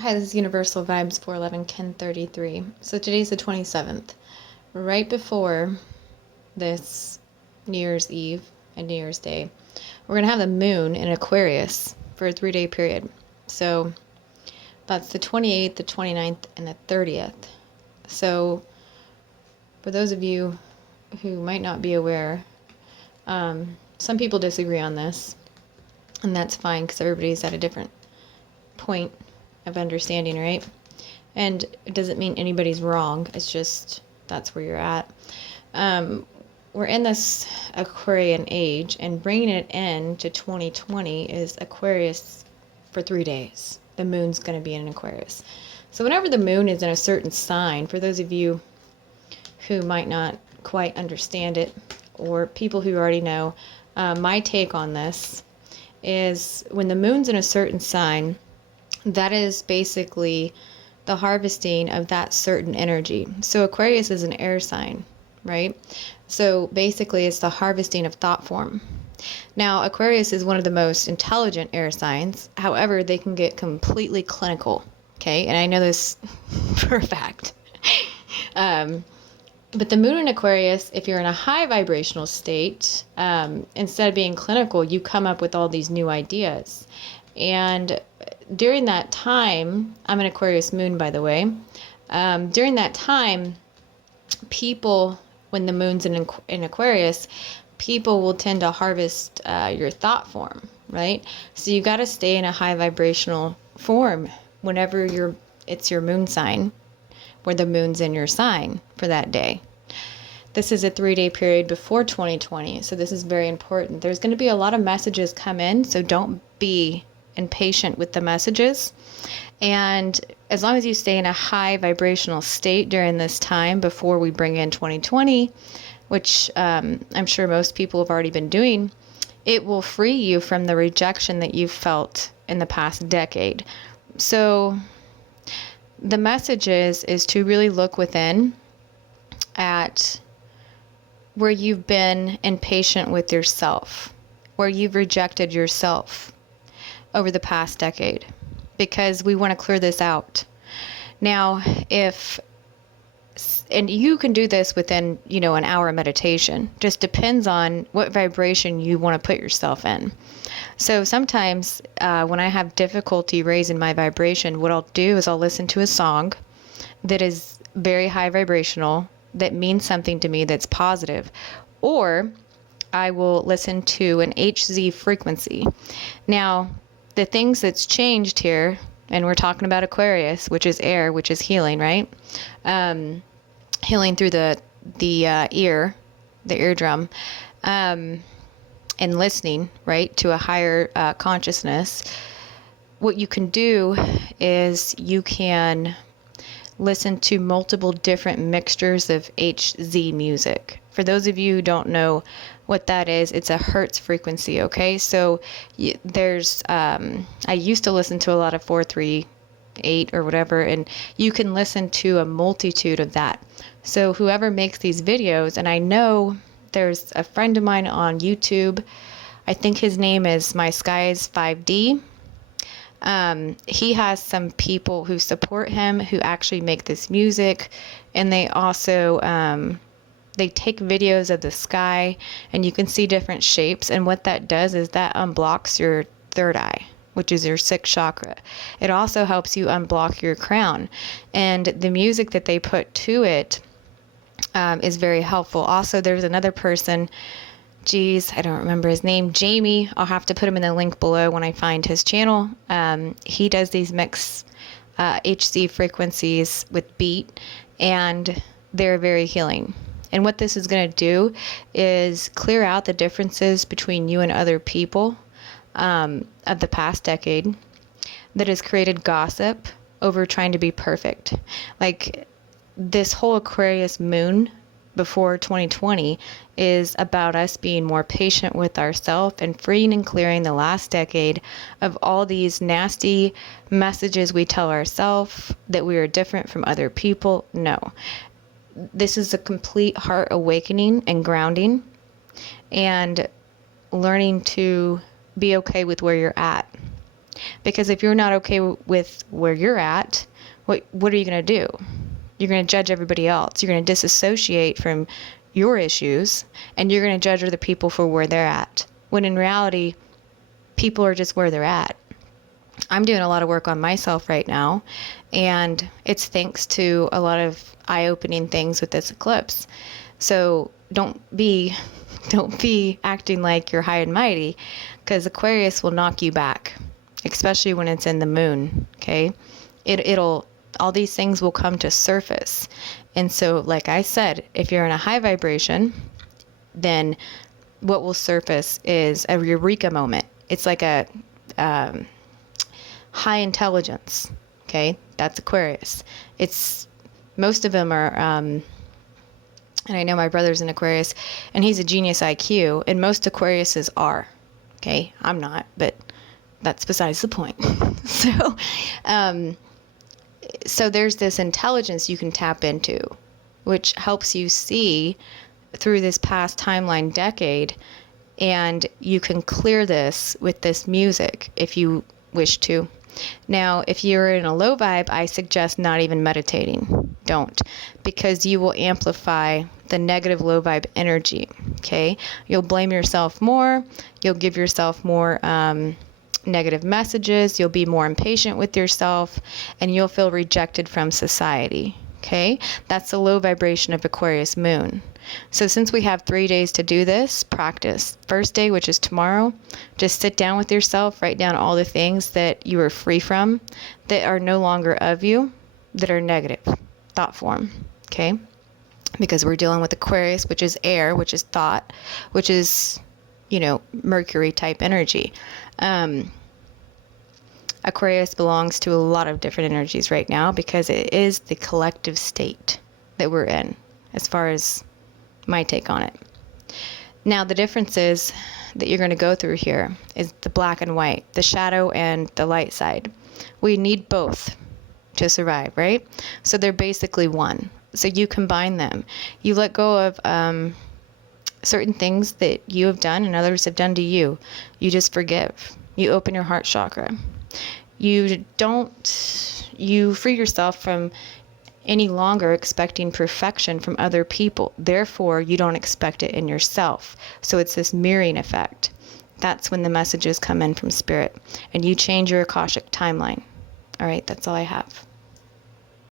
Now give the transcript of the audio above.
Hi, this is Universal Vibes 411 Ken 33. So today's the 27th, right before this New Year's Eve and New Year's Day. We're going to have the moon in Aquarius for a 3-day period. So that's the 28th, the 29th, and the 30th. So for those of you who might not be aware, some people disagree on this, and that's fine because everybody's at a different point of understanding, right? And it doesn't mean anybody's wrong. It's just that's where you're at. We're in this Aquarian age, and bringing it in to 2020 is Aquarius for 3 days. The moon's going to be in Aquarius. So whenever the moon is in a certain sign, for those of you who might not quite understand it, or people who already know, my take on this is when the moon's in a certain sign, that is basically the harvesting of that certain energy. So Aquarius is an air sign, right? So basically it's the harvesting of thought form. Now, Aquarius is one of the most intelligent air signs. However, they can get completely clinical, okay? And I know this for a fact. But the moon in Aquarius, if you're in a high vibrational state, instead of being clinical, you come up with all these new ideas. And during that time, I'm an Aquarius moon, by the way. During that time, people, when the moon's in Aquarius, people will tend to harvest your thought form, right? So you got to stay in a high vibrational form whenever it's your moon sign, where the moon's in your sign for that day. This is a 3-day period before 2020, so this is very important. There's going to be a lot of messages come in, so don't be impatient with the messages. And as long as you stay in a high vibrational state during this time before we bring in 2020, which I'm sure most people have already been doing, it will free you from the rejection that you've felt in the past decade. So the message is to really look within at where you've been impatient with yourself, where you've rejected yourself over the past decade, because we want to clear this out. Now, and you can do this within, an hour of meditation. Just depends on what vibration you want to put yourself in. So sometimes when I have difficulty raising my vibration, what I'll do is I'll listen to a song that is very high vibrational, that means something to me, that's positive, or I will listen to an HZ frequency. Now, the things that's changed here, and we're talking about Aquarius, which is air, which is healing, right? Healing through the ear, the eardrum, and listening, right, to a higher consciousness. What you can do is you can listen to multiple different mixtures of HZ music. For those of you who don't know what that is, it's a hertz frequency, okay? So there's, I used to listen to a lot of 438 or whatever, and you can listen to a multitude of that. So whoever makes these videos, and I know there's a friend of mine on YouTube, I think his name is My Skies 5D. He has some people who support him who actually make this music, and they also they take videos of the sky, and you can see different shapes, and what that does is that unblocks your third eye, which is your sixth chakra. It also helps you unblock your crown, and the music that they put to it is very helpful. Also, there's another person, I don't remember his name, Jamie. I'll have to put him in the link below when I find his channel. He does these mix HC frequencies with beat, and they're very healing. And what this is going to do is clear out the differences between you and other people of the past decade that has created gossip over trying to be perfect. Like this whole Aquarius moon before 2020 is about us being more patient with ourselves and freeing and clearing the last decade of all these nasty messages we tell ourselves that we are different from other people. No. This is a complete heart awakening and grounding, and learning to be okay with where you're at. Because if you're not okay with where you're at, what are you going to do? You're going to judge everybody else. You're going to disassociate from your issues, and you're going to judge other people for where they're at. When in reality, people are just where they're at. I'm doing a lot of work on myself right now, and it's thanks to a lot of eye-opening things with this eclipse. So don't be acting like you're high and mighty, because Aquarius will knock you back, especially when it's in the moon. Okay, it'll all these things will come to surface. And so, like I said, if you're in a high vibration, then what will surface is a eureka moment. It's like a high intelligence. Okay, that's Aquarius. It's most of them are, and I know my brother's an Aquarius, and he's a genius IQ, and most Aquariuses are. Okay, I'm not, but that's besides the point. So there's this intelligence you can tap into, which helps you see through this past timeline decade, and you can clear this with this music if you wish to. Now, if you're in a low vibe, I suggest not even meditating. Don't, because you will amplify the negative low vibe energy. Okay, you'll blame yourself more. You'll give yourself more negative messages. You'll be more impatient with yourself, and you'll feel rejected from society. Okay, that's the low vibration of Aquarius moon. So since we have 3 days to do this practice, first day, which is tomorrow, just sit down with yourself, write down all the things that you are free from, that are no longer of you, that are negative thought form. Okay, because we're dealing with Aquarius, which is air, which is thought, which is, Mercury type energy. Aquarius belongs to a lot of different energies right now because it is the collective state that we're in, as far as my take on it. Now, the differences that you're going to go through here is the black and white, the shadow and the light side. We need both to survive, right? So they're basically one. So you combine them. You let go of certain things that you have done and others have done to you. You just forgive. You open your heart chakra. You free yourself from any longer expecting perfection from other people. Therefore, you don't expect it in yourself. So it's this mirroring effect. That's when the messages come in from spirit. And you change your Akashic timeline. All right, that's all I have.